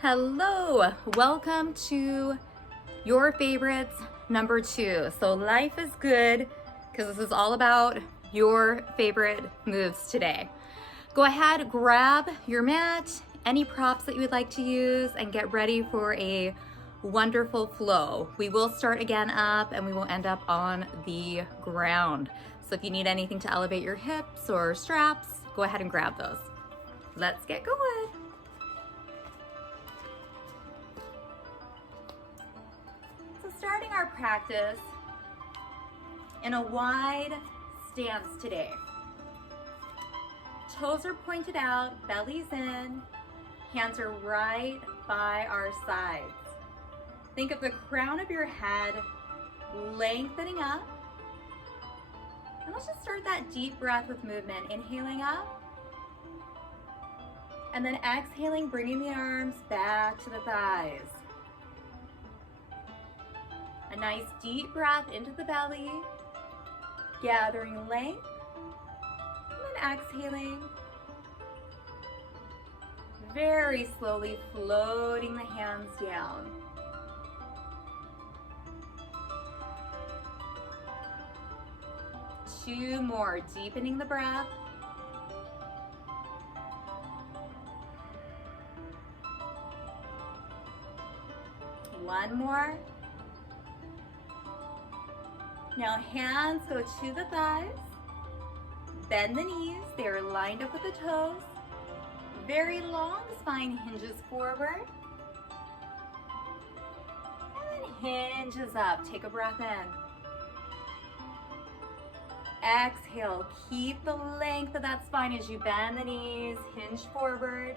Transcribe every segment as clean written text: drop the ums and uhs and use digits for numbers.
Hello, welcome to your favorites number 2. So life is good because this is all about your favorite moves today. Go ahead, grab your mat, any props that you would like to use, and get ready for a wonderful flow. We will start again up and we will end up on the ground. So if you need anything to elevate your hips or straps, go ahead and grab those. Let's get going. Starting our practice in a wide stance today. Toes are pointed out, belly's in, hands are right by our sides. Think of the crown of your head lengthening up. And let's just start that deep breath with movement. Inhaling up. And then exhaling, bringing the arms back to the thighs. A nice deep breath into the belly, gathering length, and then exhaling. Very slowly floating the hands down. Two more, deepening the breath. One more. Now hands go to the thighs, bend the knees, they are lined up with the toes. Very long spine hinges forward. And then hinges up, take a breath in. Exhale, keep the length of that spine as you bend the knees, hinge forward,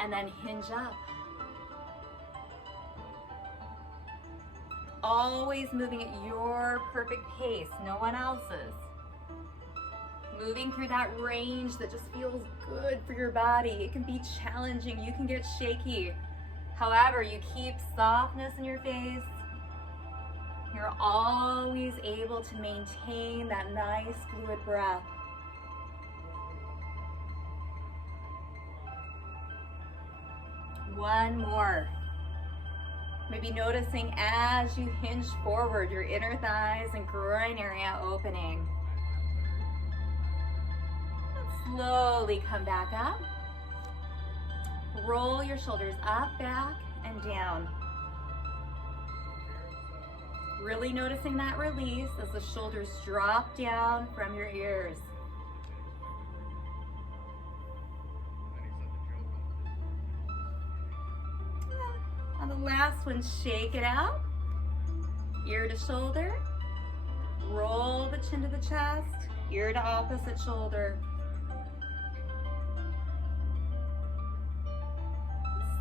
and then hinge up. Always moving at your perfect pace, no one else's. Moving through that range that just feels good for your body. It can be challenging, you can get shaky. However, you keep softness in your face. You're always able to maintain that nice fluid breath. One more. Maybe noticing as you hinge forward, your inner thighs and groin area opening. Slowly come back up. Roll your shoulders up, back, and down. Really noticing that release as the shoulders drop down from your ears. On the last one, shake it out. Ear to shoulder. Roll the chin to the chest. Ear to opposite shoulder.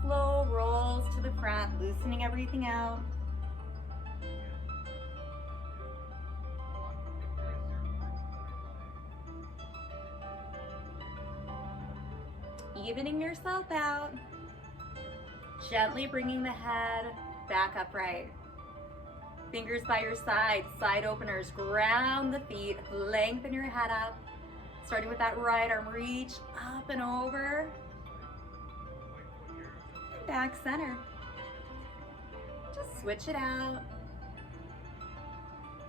Slow rolls to the front, loosening everything out. Evening yourself out. Gently bringing the head back upright. Fingers by your side, side openers, ground the feet, lengthen your head up. Starting with that right arm, reach up and over. And back center. Just switch it out.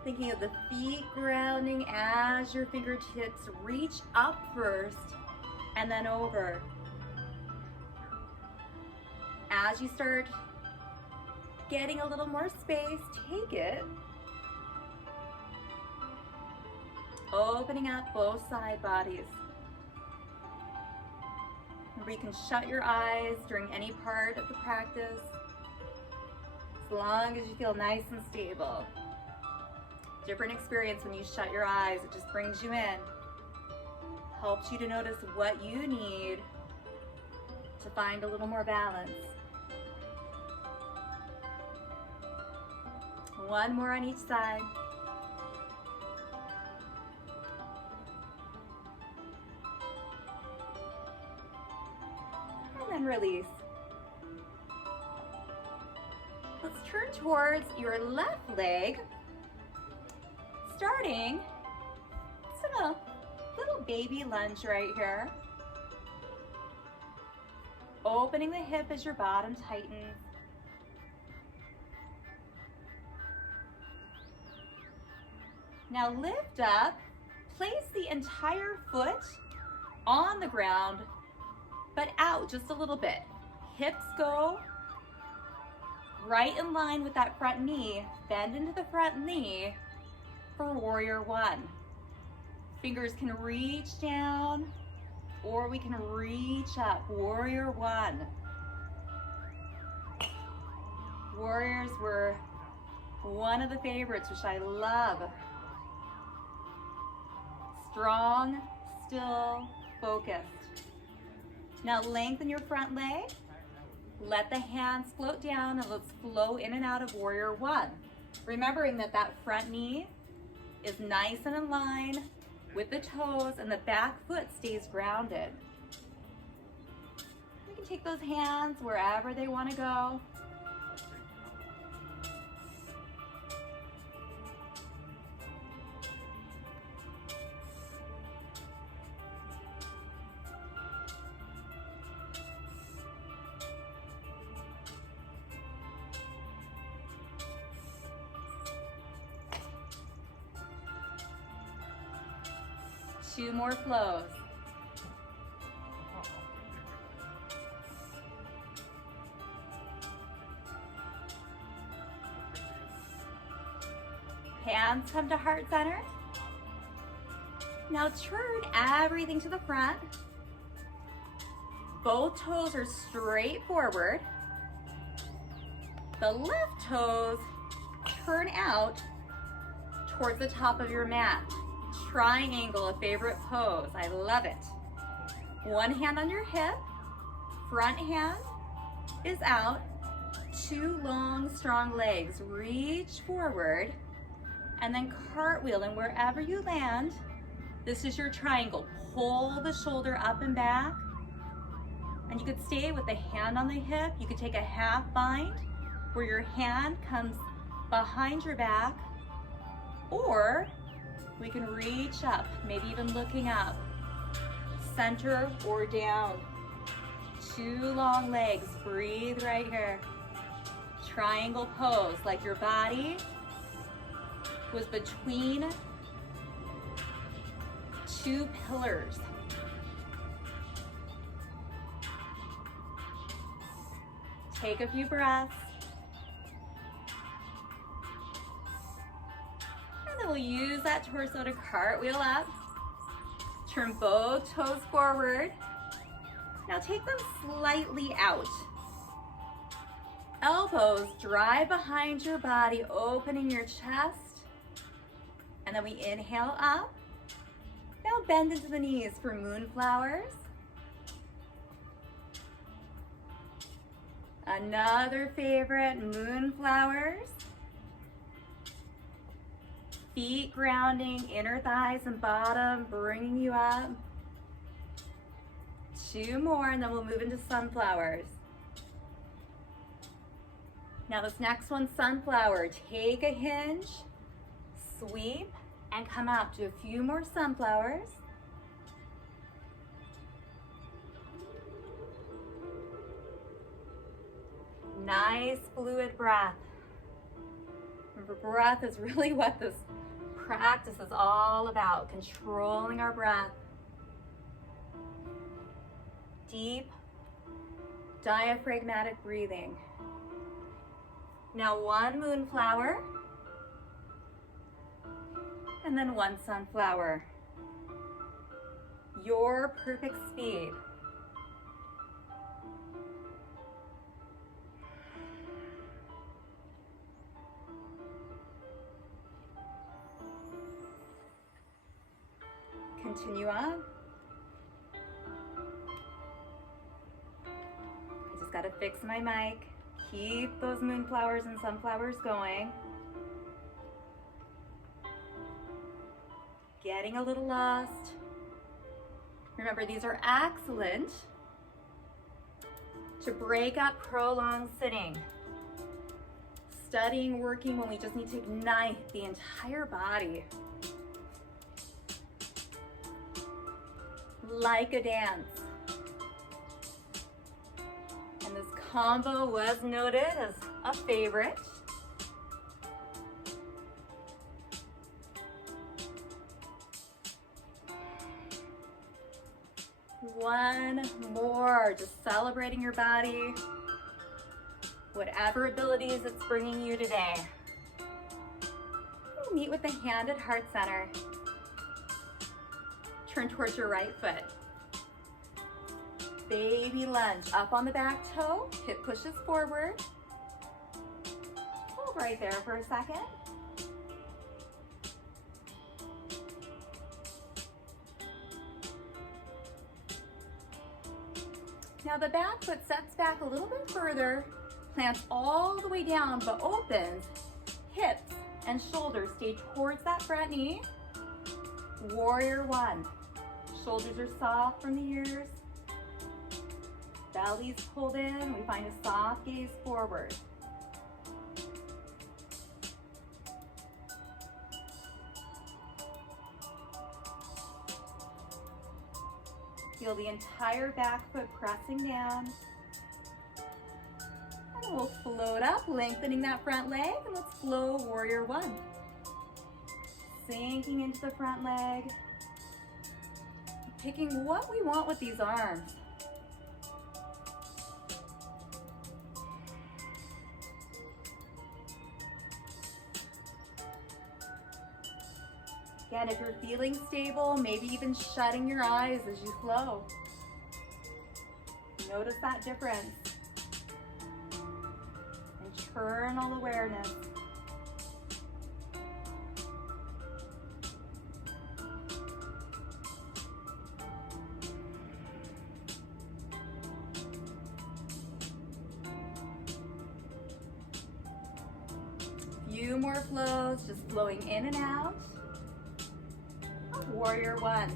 Thinking of the feet grounding as your fingertips reach up first and then over. As you start getting a little more space, take it. Opening up both side bodies. Remember, you can shut your eyes during any part of the practice, as long as you feel nice and stable. Different experience when you shut your eyes. It just brings you in. Helps you to notice what you need to find a little more balance. One more on each side. And then release. Let's turn towards your left leg. Starting, just a little baby lunge right here. opening the hip as your bottom tightens. Now lift up, place the entire foot on the ground, but out just a little bit. Hips go right in line with that front knee. Bend into the front knee for warrior one. Fingers can reach down or we can reach up. Warrior one. Warriors were one of the favorites, which I love. Strong, still, focused. Now lengthen your front leg. Let the hands float down and let's flow in and out of warrior one. Remembering that that front knee is nice and in line with the toes and the back foot stays grounded. You can take those hands wherever they want to go. Two more flows. Hands come to heart center. Now turn everything to the front. Both toes are straight forward. The left toes turn out towards the top of your mat. Triangle, a favorite pose. I love it. One hand on your hip, front hand is out, two long, strong legs. Reach forward and then cartwheel, and wherever you land, this is your triangle. Pull the shoulder up and back, and you could stay with the hand on the hip. You could take a half bind where your hand comes behind your back, or we can reach up, maybe even looking up, center or down. Two long legs, breathe right here. Triangle pose, like your body was between two pillars. Take a few breaths. We'll use that torso to cartwheel up. Turn both toes forward. Now take them slightly out. Elbows drive behind your body, opening your chest. And then we inhale up. Now bend into the knees for moonflowers. Another favorite, moonflowers. Feet grounding, inner thighs and bottom, bringing you up. Two more, and then we'll move into sunflowers. Now this next one, sunflower. Take a hinge, sweep, and come out. Do a few more sunflowers. Nice fluid breath. Remember, breath is really what this practice is all about, controlling our breath. Deep, diaphragmatic breathing. Now one moonflower, and then one sunflower. Your perfect speed. Continue on. I just gotta fix my mic. Keep those moonflowers and sunflowers going. Getting a little lost. Remember, these are excellent to break up prolonged sitting. Studying, working when we just need to ignite the entire body. Like a dance. combo was noted as a favorite. One more, just celebrating your body, whatever abilities it's bringing you today. Meet with the hand at heart center. Turn towards your right foot. Baby lunge, up on the back toe, hip pushes forward. Hold right there for a second. Now the back foot sets back a little bit further, plants all the way down, but opens. Hips and shoulders stay towards that front knee. Warrior one. Shoulders are soft from the ears. Belly's pulled in. We find a soft gaze forward. Feel the entire back foot pressing down. And we'll float up, lengthening that front leg, and let's flow warrior one. Sinking into the front leg. Picking what we want with these arms. Again, if you're feeling stable, maybe even shutting your eyes as you flow. Notice that difference. Internal awareness. Few more flows, just flowing in and out. Warrior one.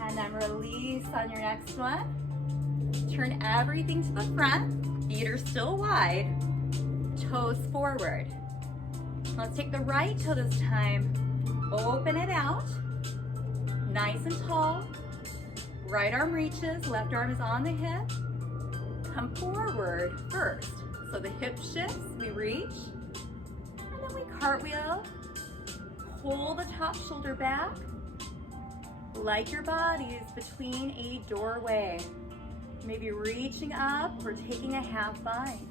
And then release on your next one. Turn everything to the front. Feet are still wide. Toes forward. Let's take the right toe this time. Open it out. Nice and tall. Right arm reaches, left arm is on the hip. Come forward first. So the hip shifts, we reach. And then we cartwheel. Pull the top shoulder back. Like your body is between a doorway. Maybe reaching up or taking a half bind.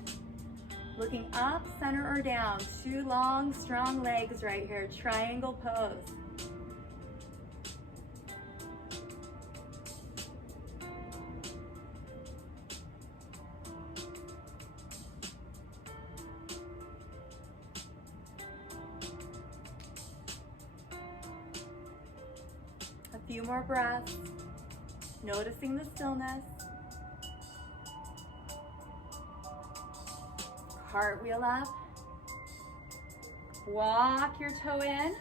Looking up, center, or down. Two long, strong legs right here. Triangle pose. A few more breaths. Noticing the stillness. Cartwheel up. Walk your toe in.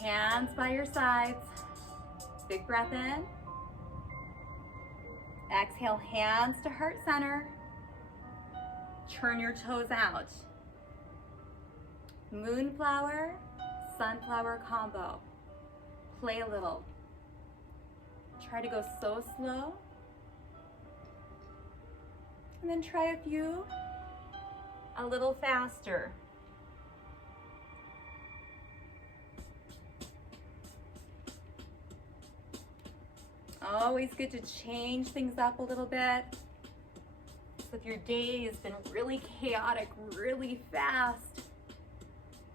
Hands by your sides. Big breath in. Exhale, hands to heart center. Turn your toes out. Moonflower, sunflower combo. Play a little. Try to go so slow. And then try a few a little faster. Always good to change things up a little bit. So if your day has been really chaotic, really fast,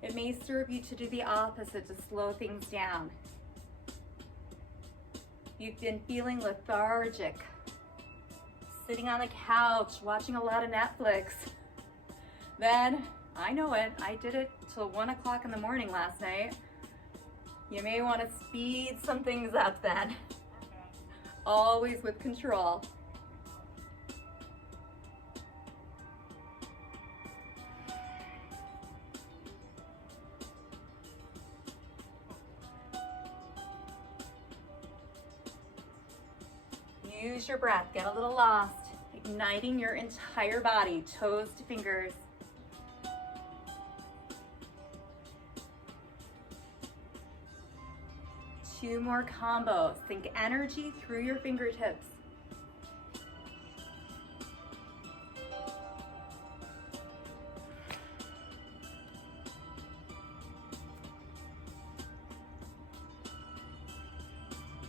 it may serve you to do the opposite, to slow things down. You've been feeling lethargic, sitting on the couch, watching a lot of Netflix. Then, I know it, I did it till 1 o'clock in the morning last night. You may want to speed some things up then. Always with control. Use your breath, get a little lost, igniting your entire body, toes to fingers. 2 more combos. Think energy through your fingertips.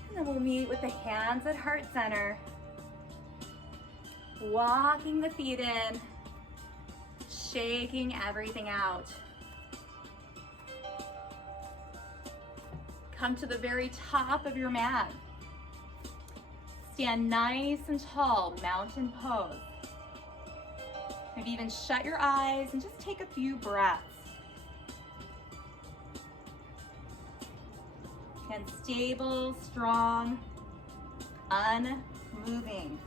And then we'll meet with the hands at heart center. Walking the feet in, shaking everything out. Come to the very top of your mat. Stand nice and tall, mountain pose. Maybe even shut your eyes and just take a few breaths. And stable, strong, unmoving.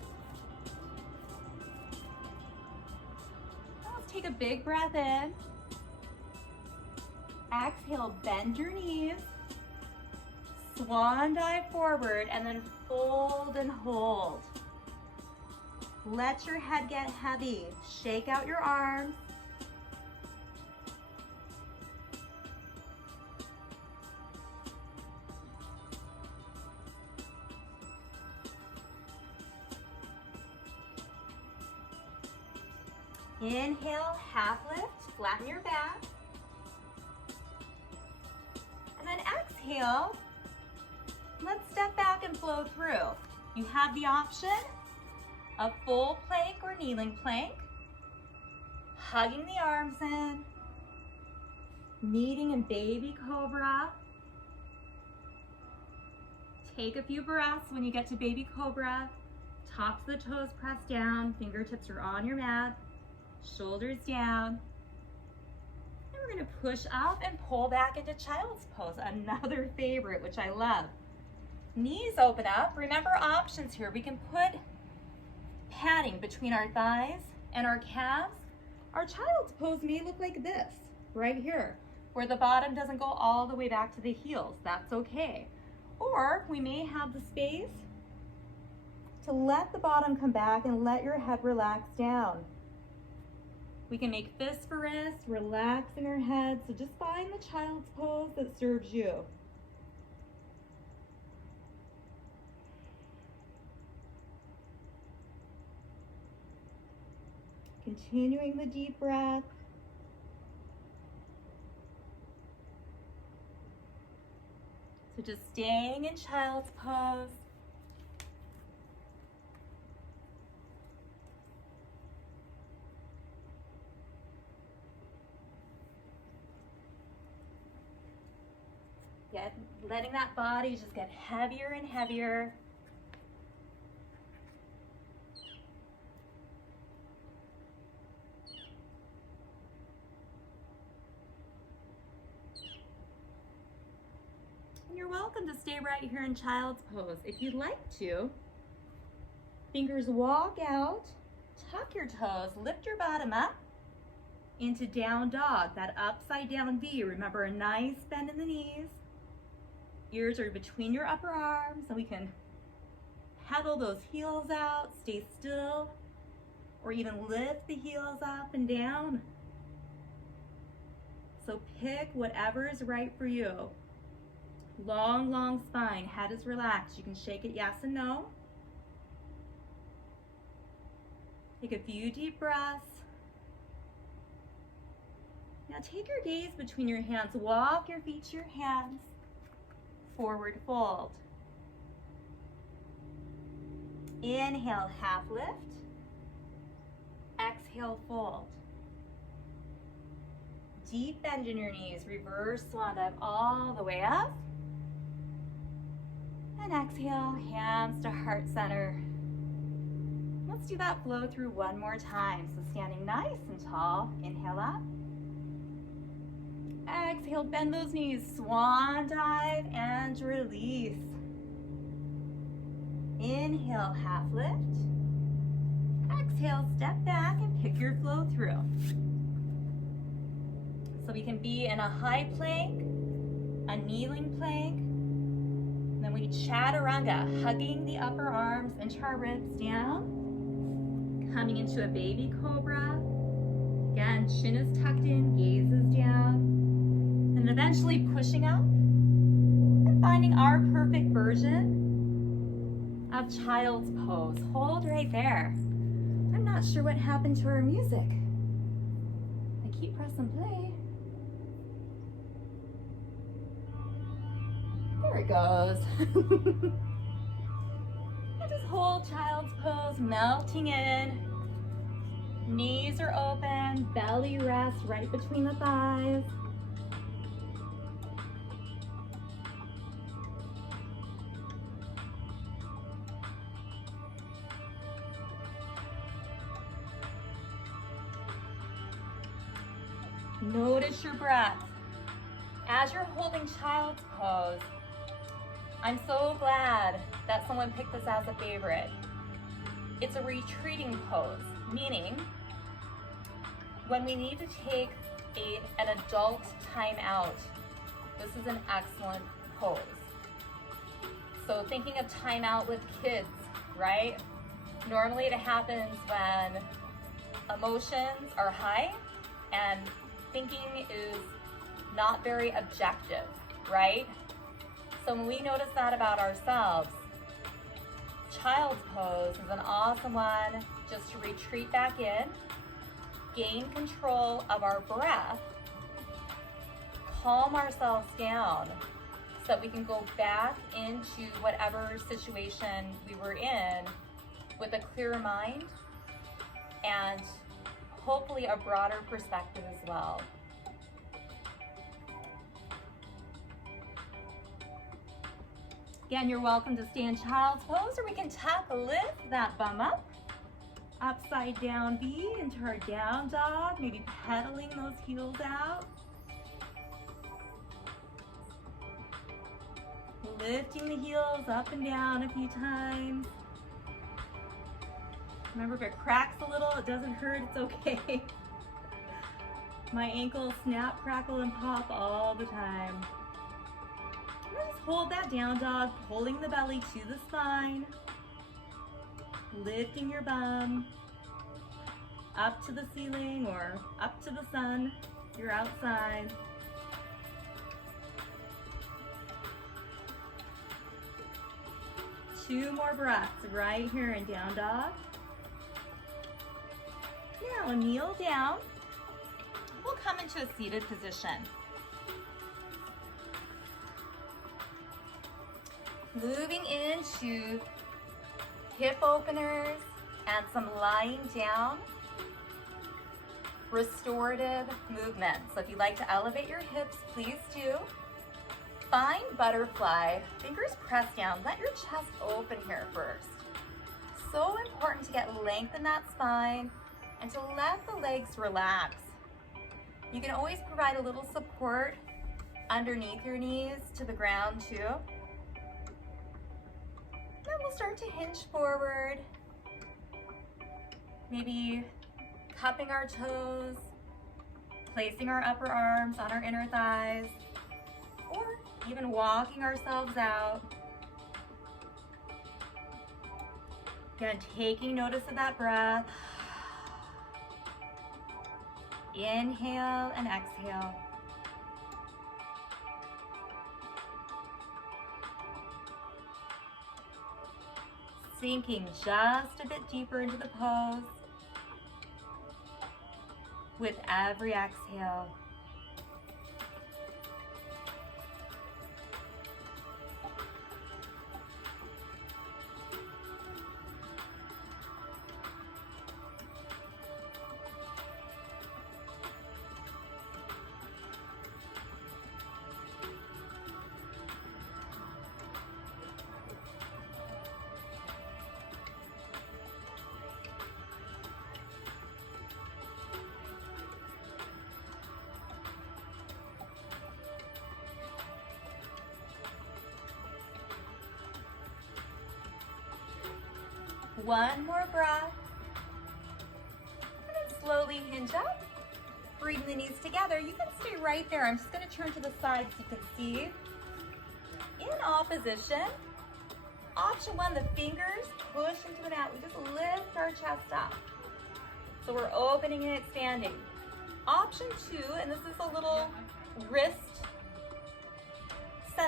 Let's take a big breath in. Exhale, bend your knees. Swan dive forward and then fold and hold. Let your head get heavy. Shake out your arms. Inhale, half lift, flatten your back. And then exhale, let's step back and flow through. You have the option of full plank or kneeling plank, hugging the arms in, meeting in baby cobra. Take a few breaths when you get to baby cobra. Tops of the toes pressed down, fingertips are on your mat, shoulders down. And we're gonna push up and pull back into child's pose, another favorite, which I love. Knees open up. Remember options here. We can put padding between our thighs and our calves. Our child's pose may look like this, right here, where the bottom doesn't go all the way back to the heels. That's okay. Or we may have the space to let the bottom come back and let your head relax down. We can make fist for wrist, relaxing our head. So just find the child's pose that serves you. Continuing the deep breath. So just staying in child's pose. Letting that body just get heavier and heavier. And you're welcome to stay right here in child's pose. If you'd like to, fingers walk out, tuck your toes, lift your bottom up into down dog, that upside down V. Remember, a nice bend in the knees. Ears are between your upper arms, and we can pedal those heels out, stay still, or even lift the heels up and down. So pick whatever is right for you. Long, long spine, head is relaxed. You can shake it yes and no. Take a few deep breaths. Now take your gaze between your hands. Walk your feet to your hands. Forward fold. Inhale, half lift. Exhale, fold. Deep bend in your knees. Reverse swan dive all the way up. And exhale, hands to heart center. Let's do that flow through one more time. So standing nice and tall. Inhale up. Exhale, bend those knees, swan dive and release. Inhale, half lift. Exhale, step back and pick your flow through. So we can be in a high plank, a kneeling plank, and then we chaturanga, hugging the upper arms into our ribs down, coming into a baby cobra. Again, chin is tucked in, gaze is down. And eventually pushing up and finding our perfect version of child's pose. Hold right there. I'm not sure what happened to our music. I keep pressing play. There it goes. And just hold child's pose, melting in. Knees are open, belly rests right between the thighs. Notice your breath. As you're holding child's pose, I'm so glad that someone picked this as a favorite. It's a retreating pose, meaning when we need to take an adult time out, this is an excellent pose. So thinking of time out with kids, right? Normally it happens when emotions are high and thinking is not very objective, right? So when we notice that about ourselves, child's pose is an awesome one just to retreat back in, gain control of our breath, calm ourselves down so that we can go back into whatever situation we were in with a clearer mind and hopefully a broader perspective as well. Again, you're welcome to stay in child's pose, or we can tuck, lift that bum up. Upside down V into our down dog, maybe pedaling those heels out. Lifting the heels up and down a few times. Remember, if it cracks a little, it doesn't hurt, it's okay. My ankles snap, crackle, and pop all the time. Just hold that down dog, pulling the belly to the spine. Lifting your bum up to the ceiling or up to the sun. You're outside. Two more breaths right here in down dog. Now kneel down. We'll come into a seated position. Moving into hip openers and some lying down restorative movements. So if you like to elevate your hips, please do. Find butterfly, fingers pressed down. Let your chest open here first. So important to get length in that spine and to let the legs relax. You can always provide a little support underneath your knees to the ground too. Then we'll start to hinge forward, maybe cupping our toes, placing our upper arms on our inner thighs, or even walking ourselves out. Again, taking notice of that breath. Inhale and exhale. Sinking just a bit deeper into the pose with every exhale. One more breath. And then slowly hinge up. Bring the knees together. You can stay right there. I'm just going to turn to the side so you can see. In opposition, option one, the fingers push into the mat. We just lift our chest up. So we're opening and expanding. Option two, and this is a little wrist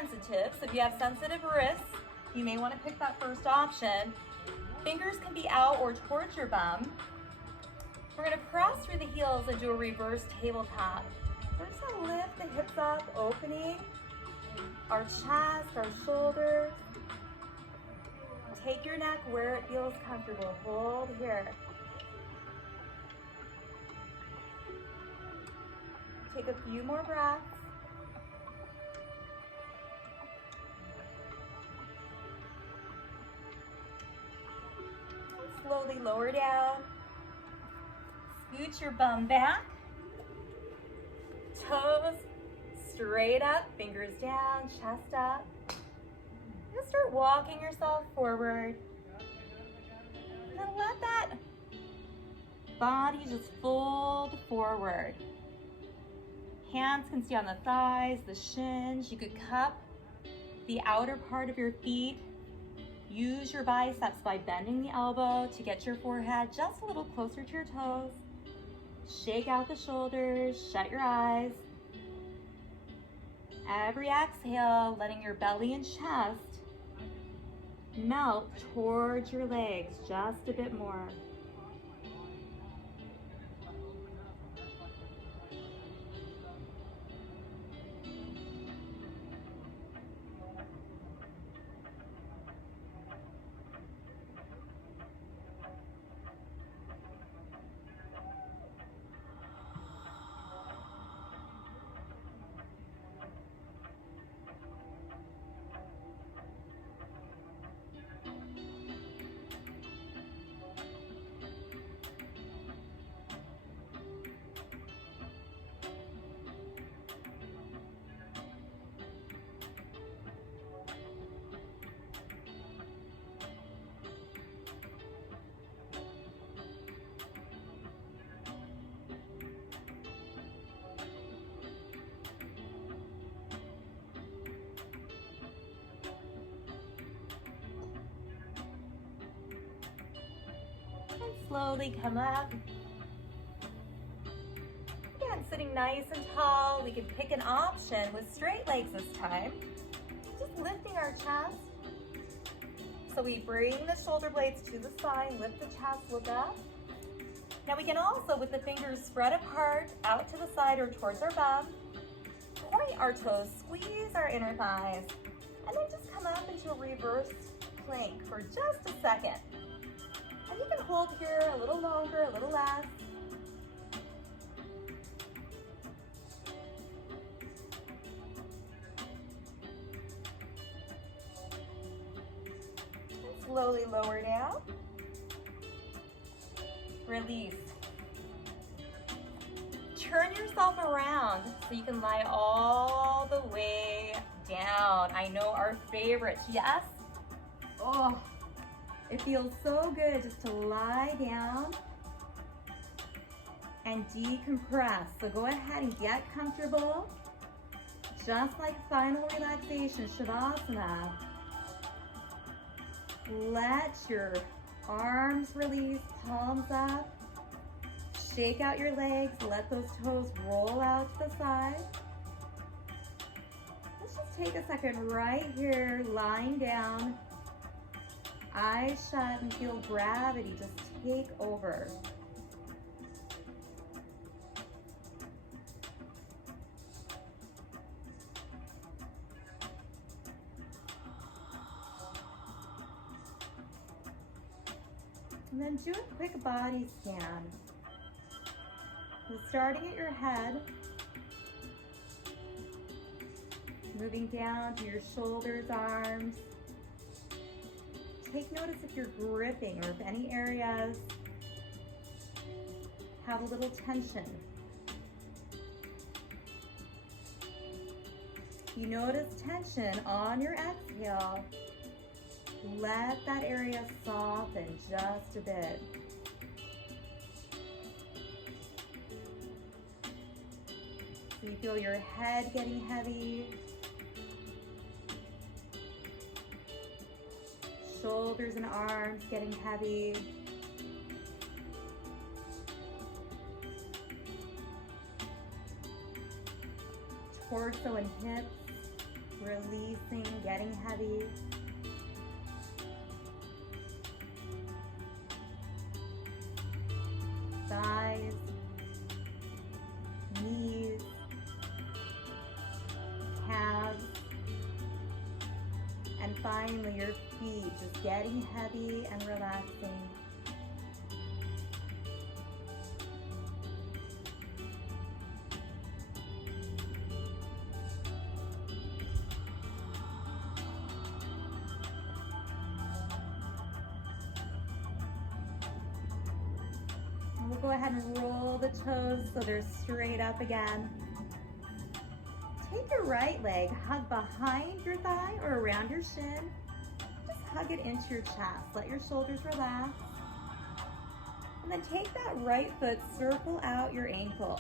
sensitive, so if you have sensitive wrists, you may want to pick that first option. Fingers can be out or towards your bum. We're going to press through the heels and do a reverse tabletop. We're just going to lift the hips up, opening our chest, our shoulders. Take your neck where it feels comfortable. Hold here. Take a few more breaths. Slowly lower down. Scoot your bum back. Toes straight up, fingers down, chest up. Just start walking yourself forward. And then let that body just fold forward. Hands can stay on the thighs, the shins. You could cup the outer part of your feet. Use your biceps by bending the elbow to get your forehead just a little closer to your toes. Shake out the shoulders, shut your eyes. Every exhale, letting your belly and chest melt towards your legs just a bit more. Slowly come up. Again, sitting nice and tall. We can pick an option with straight legs this time. Just lifting our chest. So we bring the shoulder blades to the side, lift the chest, look up. Now we can also, with the fingers spread apart, out to the side or towards our bum, point our toes, squeeze our inner thighs, and then just come up into a reverse plank for just a second. And you can hold here a little longer, a little less. And slowly lower down. Release. Turn yourself around so you can lie all the way down. I know our favorite, yes? Oh. It feels so good just to lie down and decompress. So go ahead and get comfortable. Just like final relaxation, Shavasana. Let your arms release, palms up. Shake out your legs, let those toes roll out to the side. Let's just take a second right here, lying down. Eyes shut and feel gravity just take over. And then do a quick body scan. So starting at your head, moving down to your shoulders, arms. Take notice if you're gripping or if any areas have a little tension. You notice tension on your exhale, let that area soften just a bit. So you feel your head getting heavy, shoulders and arms getting heavy. Torso and hips releasing, getting heavy. Thighs, knees, calves, and finally your feet, just getting heavy and relaxing. We'll go ahead and roll the toes so they're straight up again. Take your right leg, hug behind your thigh or around your shin. Just hug it into your chest. Let your shoulders relax. And then take that right foot, circle out your ankle.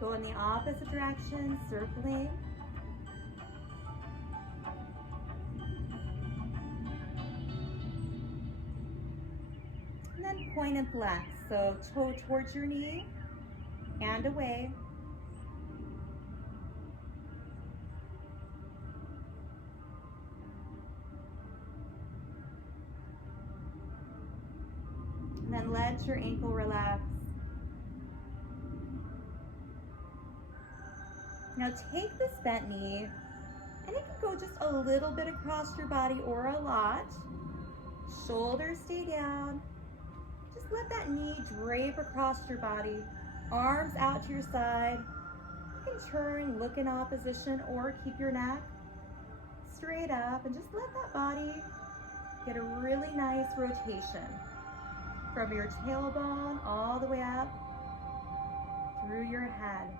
Go in the opposite direction, circling. And then point and flex. So toe towards your knee and away. And then let your ankle relax. Now take this bent knee, and it can go just a little bit across your body or a lot. Shoulders stay down. Just let that knee drape across your body. Arms out to your side. You can turn, look in opposition, or keep your neck straight up, and just let that body get a really nice rotation from your tailbone all the way up through your head.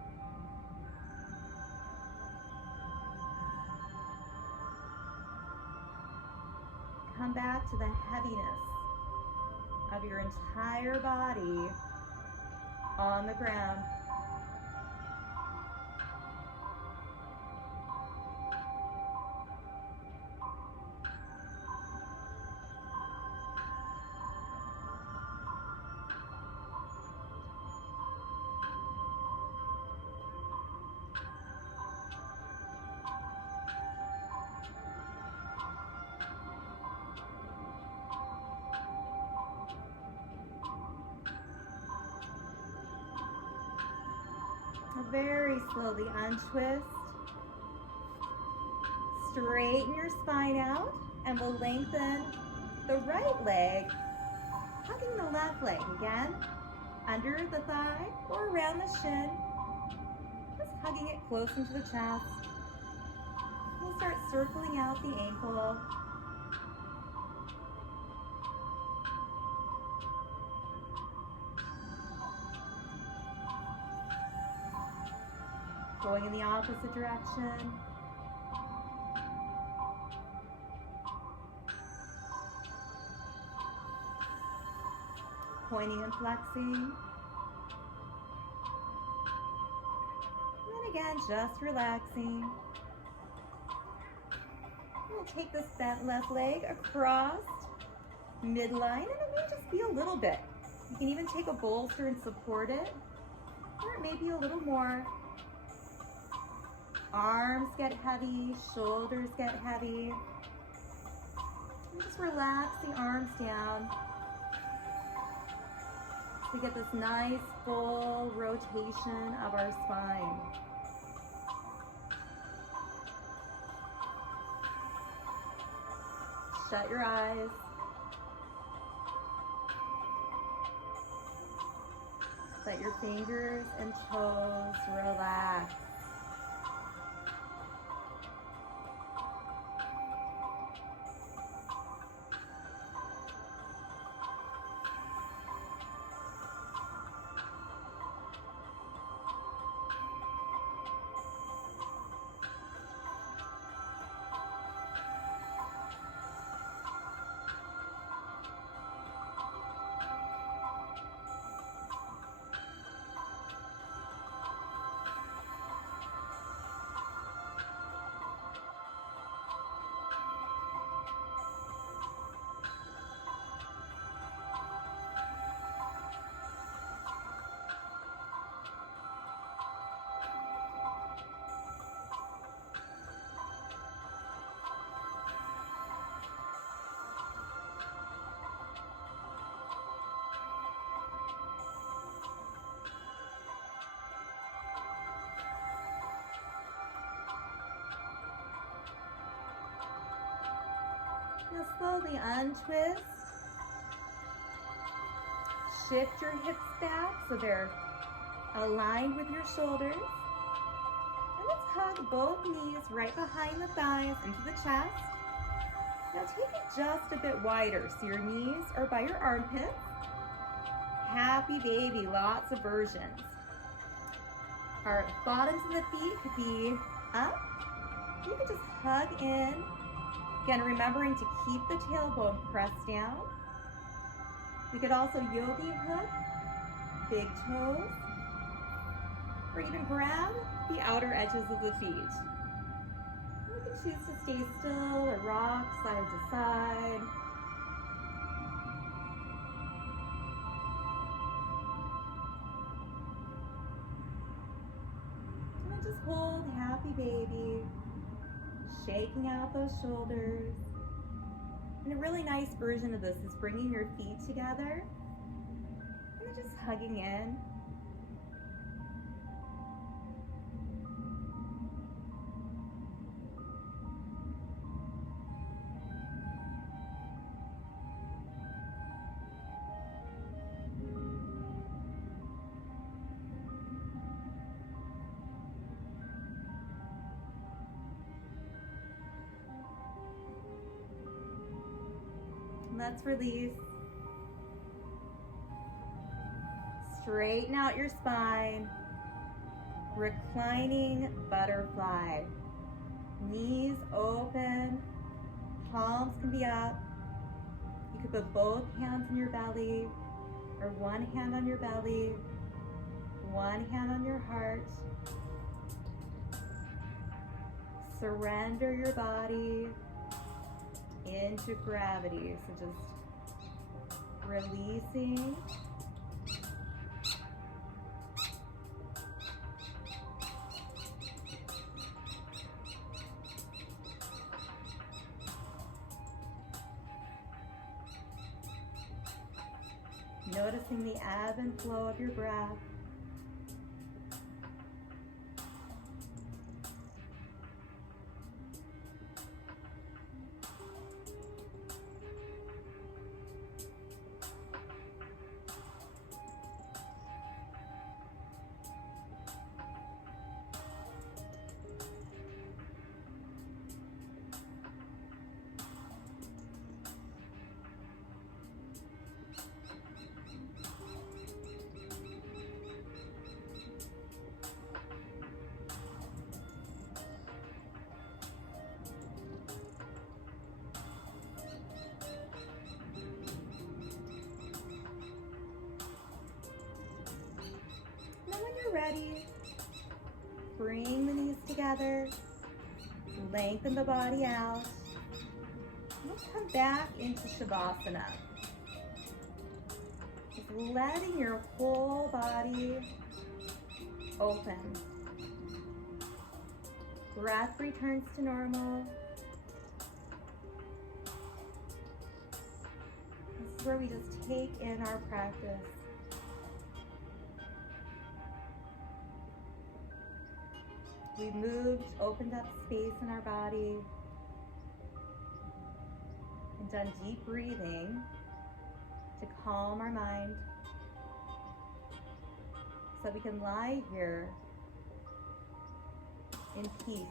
Come back to the heaviness of your entire body on the ground. Very slowly untwist. Straighten your spine out, and we'll lengthen the right leg, hugging the left leg again, under the thigh or around the shin. Just hugging it close into the chest. We'll start circling out the ankle. Going in the opposite direction. Pointing and flexing. And then again, just relaxing. We'll take this bent left leg across midline, and it may just be a little bit. You can even take a bolster and support it, or it may be a little more. Arms get heavy, shoulders get heavy. And just relax the arms down. So we get this nice full rotation of our spine. Shut your eyes. Let your fingers and toes relax. Now slowly untwist. Shift your hips back so they're aligned with your shoulders. And let's hug both knees right behind the thighs into the chest. Now take it just a bit wider so your knees are by your armpits. Happy baby, lots of versions. Our bottoms of the feet could be up. You could just hug in. Again, remembering to keep the tailbone pressed down. We could also yogi hook, big toes, or even grab the outer edges of the feet. You can choose to stay still or rock side to side. And then just hold happy baby, shaking out those shoulders. And a really nice version of this is bringing your feet together and then just hugging in. Let's release. Straighten out your spine. Reclining butterfly. Knees open. Palms can be up. You could put both hands on your belly or one hand on your belly, one hand on your heart. Surrender your body into gravity. So just releasing. Noticing the ebb and flow of your breath. Ready, bring the knees together, lengthen the body out. Let's come back into Shavasana. Just letting your whole body open. Breath returns to normal. This is where we just take in our practice. We moved, opened up space in our body, and done deep breathing to calm our mind so we can lie here in peace.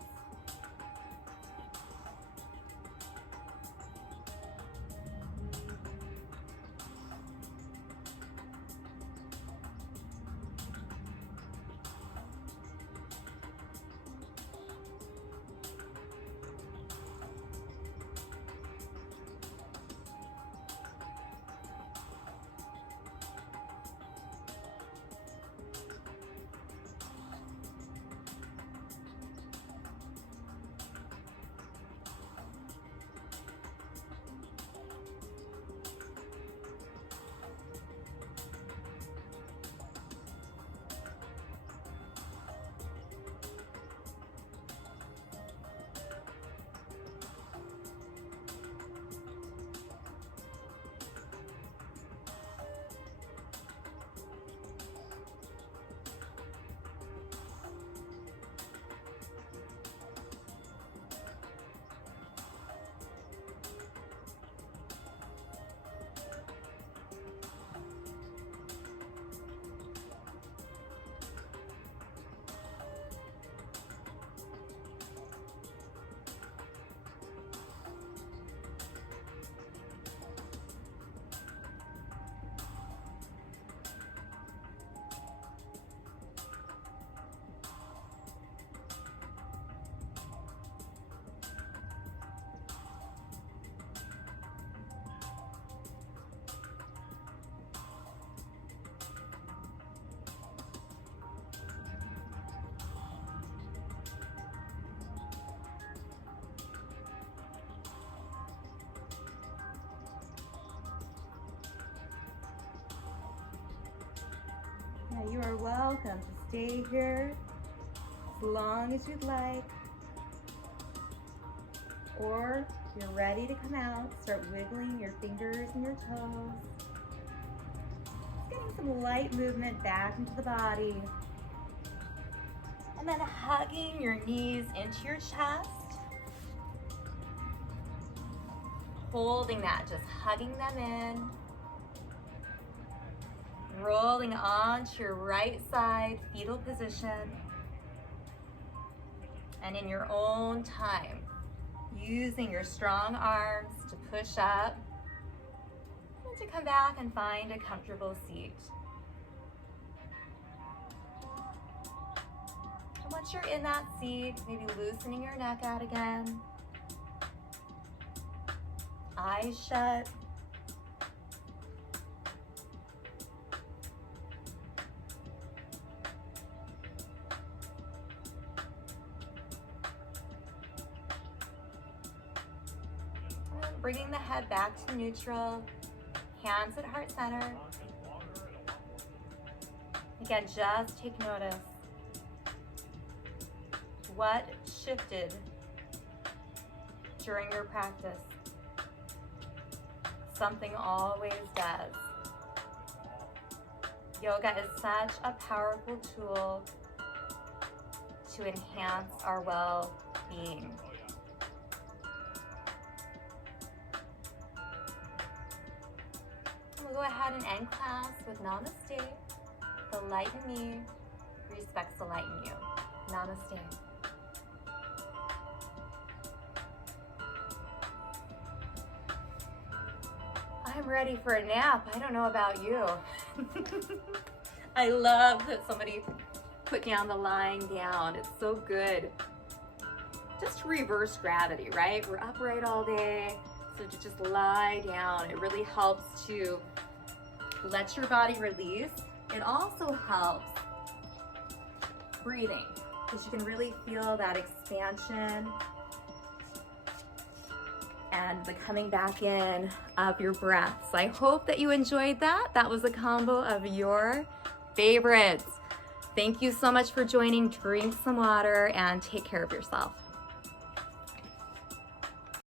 Yeah, you are welcome to stay here as long as you'd like. Or if you're ready to come out, start wiggling your fingers and your toes. Just getting some light movement back into the body. And then hugging your knees into your chest. Holding that, just hugging them in. Rolling onto your right side, fetal position. And in your own time, using your strong arms to push up and to come back and find a comfortable seat. And once you're in that seat, maybe loosening your neck out again. Eyes shut. Bringing the head back to neutral, hands at heart center. Again, just take notice. What shifted during your practice? Something always does. Yoga is such a powerful tool to enhance our well-being. We'll go ahead and end class with Namaste. The light in me respects the light in you. Namaste. I'm ready for a nap. I don't know about you. I love that somebody put down the lying down. It's so good. Just reverse gravity, right? We're upright all day. So to just lie down, it really helps to let your body release. It also helps breathing, because you can really feel that expansion and the coming back in of your breath. So I hope that you enjoyed that. That was a combo of your favorites. Thank you so much for joining. Drink some water and take care of yourself.